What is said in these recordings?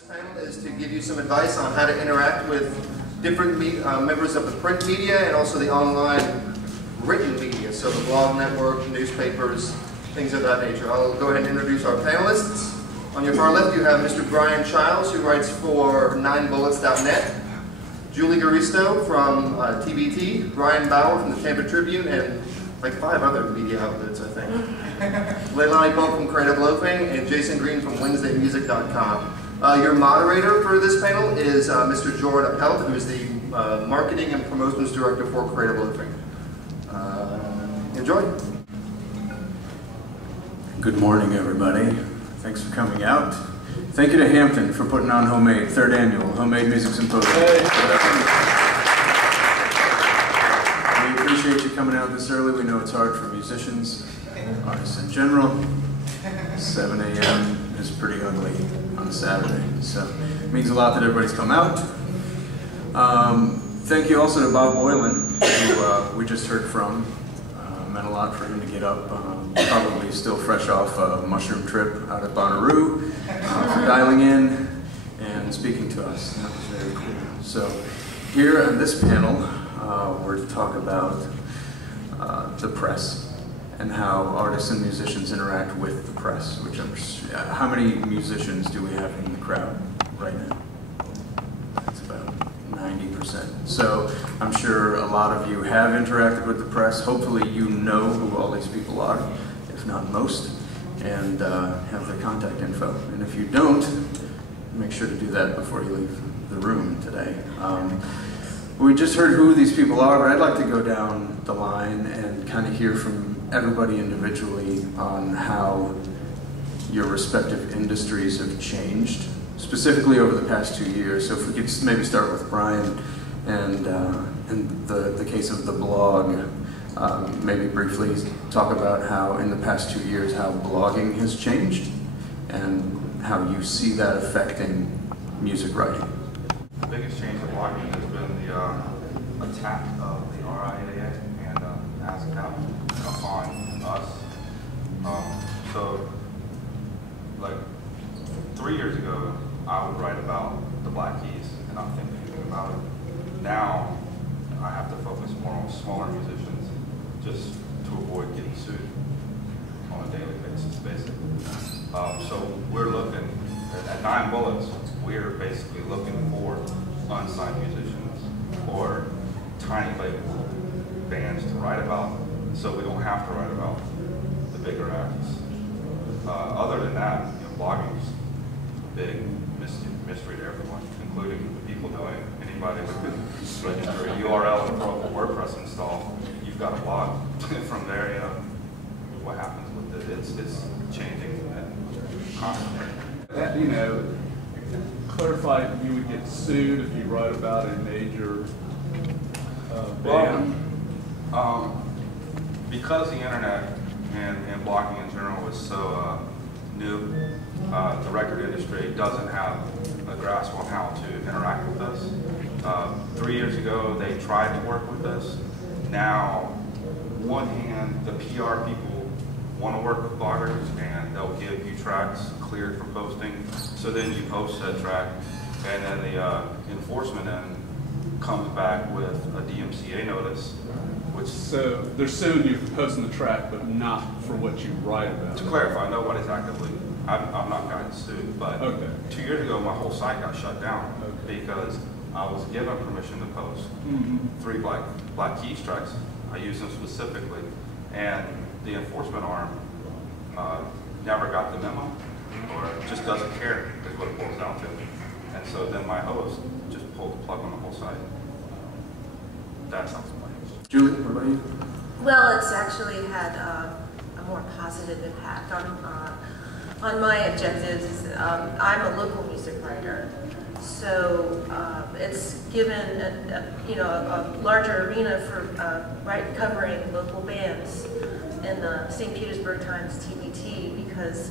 this panel is to give you some advice on how to interact with different members of the print media and also the online written media, so the blog network, newspapers, things of that nature. I'll go ahead and introduce our panelists. On your far left you have Mr. Bryan Childs, who writes for 9bullets.net, Julie Garisto from TBT, Brian Bauer from the Tampa Tribune, and like 5 other media outlets, I think. Leilani Pope from Creative Loafing, and Jason Green from WednesdayMusic.com. Your moderator for this panel is Mr. Jordan Appelt, who is the Marketing and Promotions Director for Creative Loafing. Enjoy. Good morning, everybody. Thanks for coming out. Thank you to Hampton for putting on Homemade, 3rd annual Homemade Music Symposium. Hey. We appreciate you coming out this early. We know it's hard for musicians, artists in general. 7 a.m. is pretty ugly on a Saturday, so it means a lot that everybody's come out. Thank you also to Bob Boylan, who we just heard from. Meant a lot for him to get up, probably still fresh off a mushroom trip out at Bonnaroo, for dialing in and speaking to us. That was very cool. So here on this panel, we're to talk about the press and how artists and musicians interact with the press. Which how many musicians do we have in the crowd right now? That's about 90%. So I'm sure a lot of you have interacted with the press. Hopefully you know who all these people are, if not most, and have their contact info. And if you don't, make sure to do that before you leave the room today. We just heard who these people are, but I'd like to go down the line and kind of hear from everybody individually on how your respective industries have changed, specifically over the past 2 years. So if we could maybe start with Brian and in the case of the blog, maybe briefly talk about how in the past 2 years how blogging has changed and how you see that affecting music writing. The biggest change in blogging has been the attack of the RIAA and ASCAP upon us. So, like 3 years ago, I would write about the Black Keys and not think anything about it. Now, I have to focus more on smaller musicians just to avoid getting sued on a daily basis, basically. So we're looking, at 9 Bullets, we're basically looking for unsigned musicians or tiny label bands to write about, so we don't have to write about the bigger acts. Other than that, blogging's a big mystery to everyone, including the people doing it. Anybody who can register a URL and throw up a WordPress install, you've got a blog. From there, what happens with it, it's changing constantly. Clarify, you would get sued if you write about a major band? Because the internet and blogging in general is so new, the record industry doesn't have a grasp on how to interact with us. 3 years ago, they tried to work with us. Now, on one hand, the PR people want to work with bloggers, and they'll give you tracks cleared for posting. So then you post that track, and then the enforcement end comes back with a DMCA notice. So they're suing you for posting the track, but not for what you write about. To clarify, nobody's actively, I'm not gotten sued, but okay. 2 years ago my whole site got shut down because I was given permission to post 3 Black Keys tracks. I used them specifically, and the enforcement arm never got the memo, or just doesn't care, is what it boils down to. And so then my host just pulled the plug on the whole site. That's how it's playing. Julie, what about you? Well, it's actually had a more positive impact on my objectives. I'm a local music writer, so it's given a larger arena for covering local bands in the St. Petersburg Times TBT, because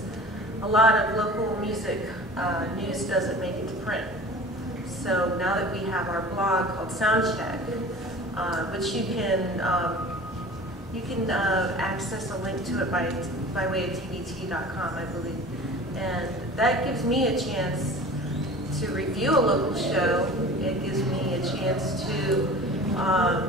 a lot of local music news doesn't make it to print. So now that we have our blog called Soundcheck, which you can access a link to it by way of tbt.com, I believe, and that gives me a chance to review a local show. It gives me a chance to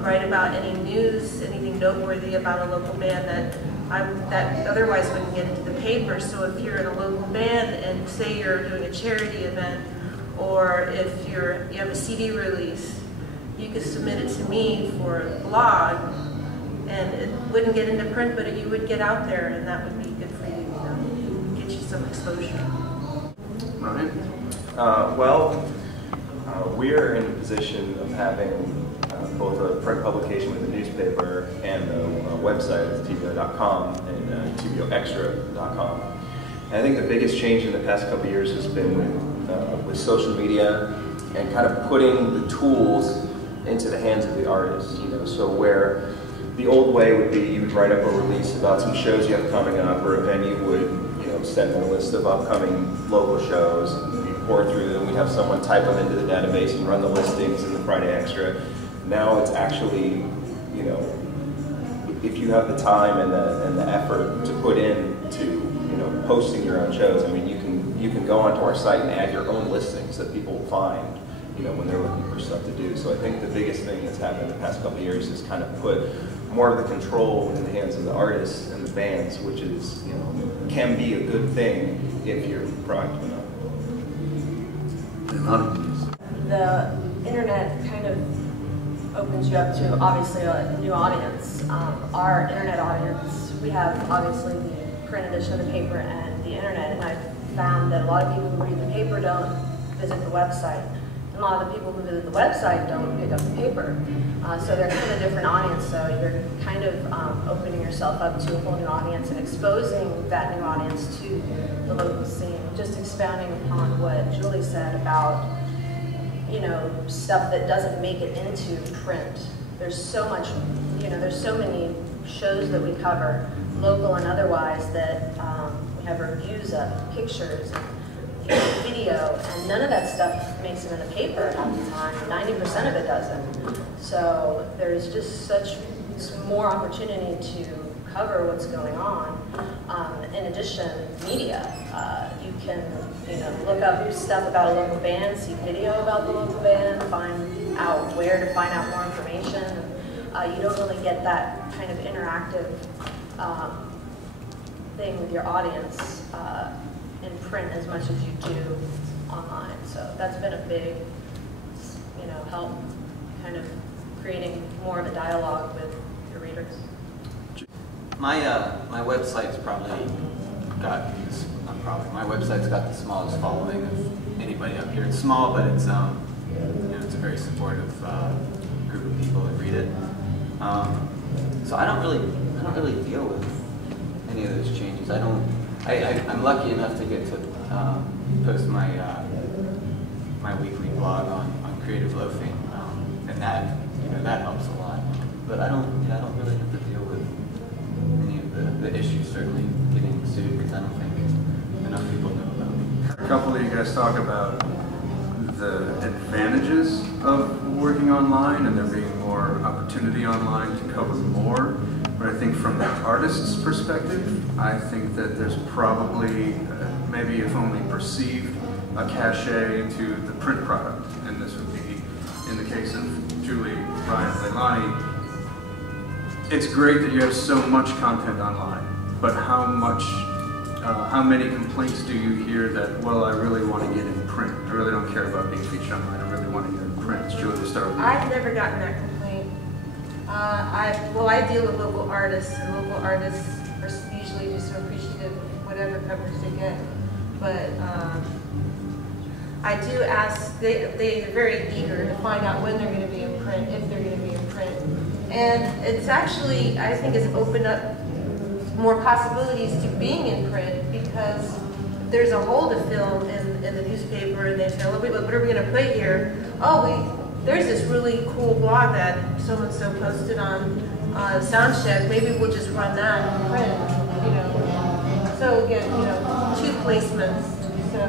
write about any news, anything noteworthy about a local band that otherwise wouldn't get into the paper. So if you're in a local band and say you're doing a charity event, or if you have a CD release, you could submit it to me for a blog, and it wouldn't get into print, but you would get out there, and that would be good for you, get you some exposure. Ryan? We're in the position of having both a print publication with a newspaper and a website at tvo.com and tvoextra.com. And I think the biggest change in the past couple of years has been with social media and kind of putting the tools into the hands of the artists. So where the old way would be you would write up a release about some shows you have coming up, or a venue would send a list of upcoming local shows, and we'd pour through them, we'd have someone type them into the database and run the listings in the Friday Extra. Now it's actually, if you have the time and the effort to put into, posting your own shows, I mean, you can go onto our site and add your own listings that people will find, when they're looking for stuff to do. So I think the biggest thing that's happened in the past couple of years is kind of put more of the control in the hands of the artists and the bands, which is, can be a good thing if you're proactive enough. The internet kind of opens you up to obviously a new audience. Our internet audience, we have obviously the print edition of the paper and the internet, and I've found that a lot of people who read the paper don't visit the website. And a lot of the people who visit the website don't pick up the paper. So they're kind of a different audience, so you're kind of opening yourself up to a whole new audience and exposing that new audience to the local scene. Just expounding upon what Julie said about stuff that doesn't make it into print. There's so much, there's so many shows that we cover, local and otherwise, that we have reviews of, pictures, and video, and none of that stuff makes it in the paper half the time. 90% of it doesn't. So there's just such more opportunity to cover what's going on. In addition, media. You can look up stuff about a local band, see video about the local band, find out where to find out more information. You don't really get that kind of interactive thing with your audience in print as much as you do online. So that's been a big, help kind of creating more of a dialogue with your readers. My website's my website's got the smallest following of anybody up here. It's small, but it's it's a very supportive group of people that read it. So I don't really deal with any of those changes. I'm lucky enough to get to post my my weekly blog on creative loafing, and that that helps a lot. But I don't really have to deal with any of the issues. Certainly getting sued, because I don't think enough people know about it. A couple of you guys talk about the advantages of working online and there being more opportunity online to cover more. But I think from the artist's perspective, I think that there's probably, maybe if only perceived, a cachet to the print product. And this would be, in the case of Julie, Bryan, Leilani, it's great that you have so much content online, but how many complaints do you hear that, well, I really want to get in print. I really don't care about being featured online. I really want to get in print. It's Julie, we'll start with you. I've never gotten that complaint. I deal with local artists, and local artists are usually just appreciative of whatever covers they get. But I do ask, they're very eager to find out when they're going to be in print, if they're going to be in print. And it's actually, I think it's opened up more possibilities to being in print, because there's a hole to fill in the newspaper, and they say, well, what are we going to put here? Oh, there's this really cool blog that so-and-so posted on Soundcheck. Maybe we'll just run that in print, So again, two placements. So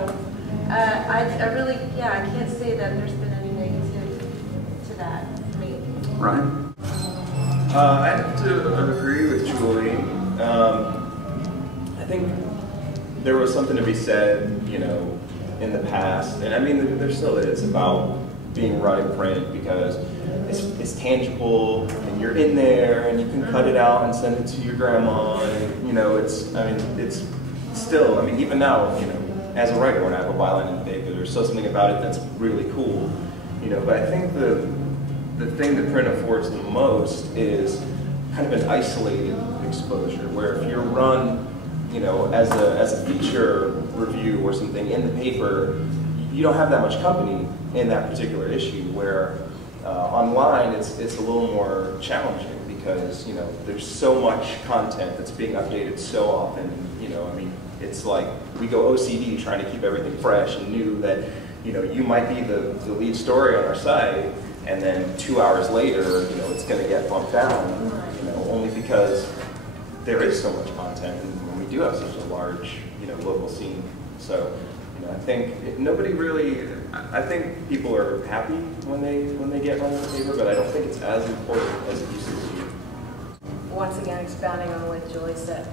I really, I can't say that there's been any negative to that for me. Ryan? I have to agree with Julie. I think there was something to be said, in the past, and I mean there still is, about being run in print because it's tangible and you're in there and you can cut it out and send it to your grandma, and you know, it's still, I mean, even now, you know, as a writer, when I have a byline in the paper, there's still something about it that's really cool, you know. But I think the thing that print affords the most is kind of an isolated exposure, where if you're run, you know, as a feature review or something in the paper, you don't have that much company in that particular issue, where online it's a little more challenging because, you know, there's so much content that's being updated so often. You know, I mean, it's like we go OCD trying to keep everything fresh and new, that, you know, you might be the lead story on our site, and then 2 hours later, you know, it's going to get bumped down, you know, only because there is so much content, and we do have such a large, you know, local scene. So, you know, I think nobody really, I think people are happy when they get run in the paper, but I don't think it's as important as it used to be. Once again, expounding on what Julie said,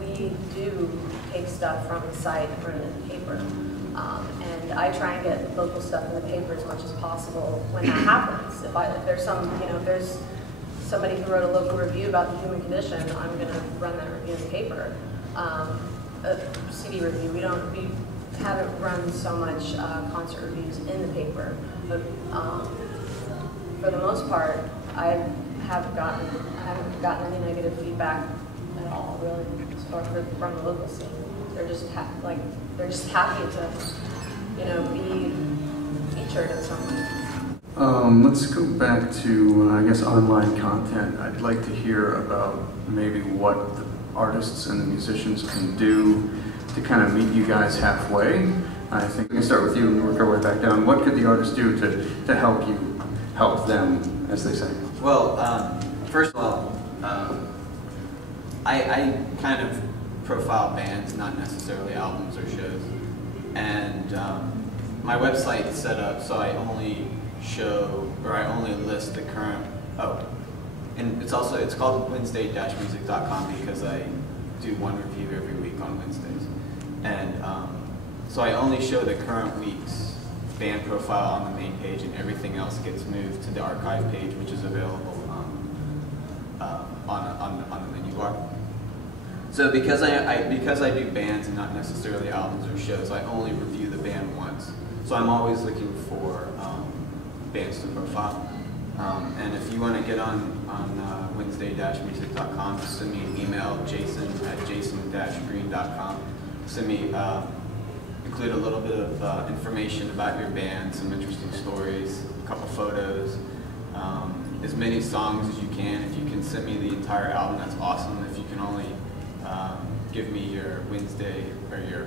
we do take stuff from the site and put it in the paper. And I try and get local stuff in the paper as much as possible when that happens. If there's some, you know, if there's somebody who wrote a local review about the human condition, I'm going to run that review in the paper. A CD review, we haven't run so much concert reviews in the paper, but for the most part, I haven't gotten any negative feedback at all, really, from the local scene. They're just they're just happy to, you know, be featured in some way. Let's go back to, I guess, online content. I'd like to hear about maybe what the artists and the musicians can do to kind of meet you guys halfway. I think we can start with you and work our way back down. What could the artists do to help you help them, as they say? Well, first of all, I kind of profile bands, not necessarily albums or shows. And my website is set up so I only show, or I only list the current, and it's called Wednesday-music.com because I do one review every week on Wednesdays. And so I only show the current week's band profile on the main page, and everything else gets moved to the archive page, which is available on the menu bar. So because I do bands and not necessarily albums or shows, I only review the band once. So I'm always looking for bands to profile. And if you want to get on Wednesday-music.com, just send me an email, jason@jason-green.com. Send me, include a little bit of information about your band, some interesting stories, a couple photos, as many songs as you can. If you can send me the entire album, that's awesome. If you can only give me your Wednesday or your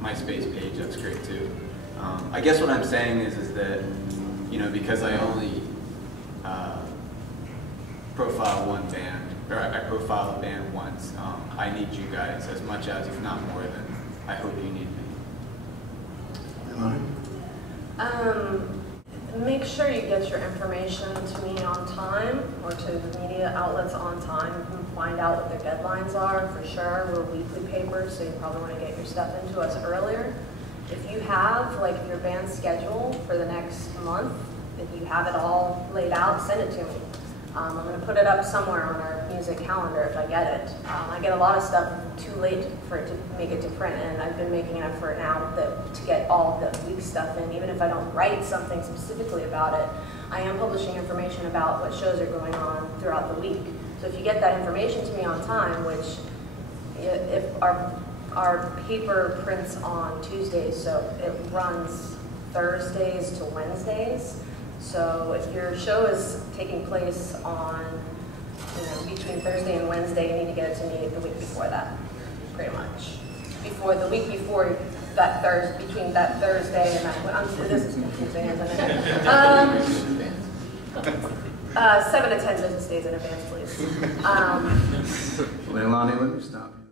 MySpace page, that's great too. I guess what I'm saying is that, you know, because I only profile one band, or I profile a band once, I need you guys as much as, if not more than, I hope you need me. Make sure you get your information to me on time, or to the media outlets on time. You can find out what their deadlines are, for sure. We're a weekly paper, so you probably want to get your stuff into us earlier. If you have, like, your band schedule for the next month, if you have it all laid out, send it to me. I'm going to put it up somewhere on our music calendar if I get it. I get a lot of stuff too late for it to make it to print, and I've been making an effort now to get all of the week stuff in. Even if I don't write something specifically about it, I am publishing information about what shows are going on throughout the week. So if you get that information to me on time, which if our paper prints on Tuesdays, so it runs Thursdays to Wednesdays. So if your show is taking place on, you know, between Thursday and Wednesday, you need to get it to me the week before that, pretty much. The week before that Thursday, between that Thursday and that, this is confusing, isn't it? 7 to 10 business days in advance, please. Leilani, let me stop you.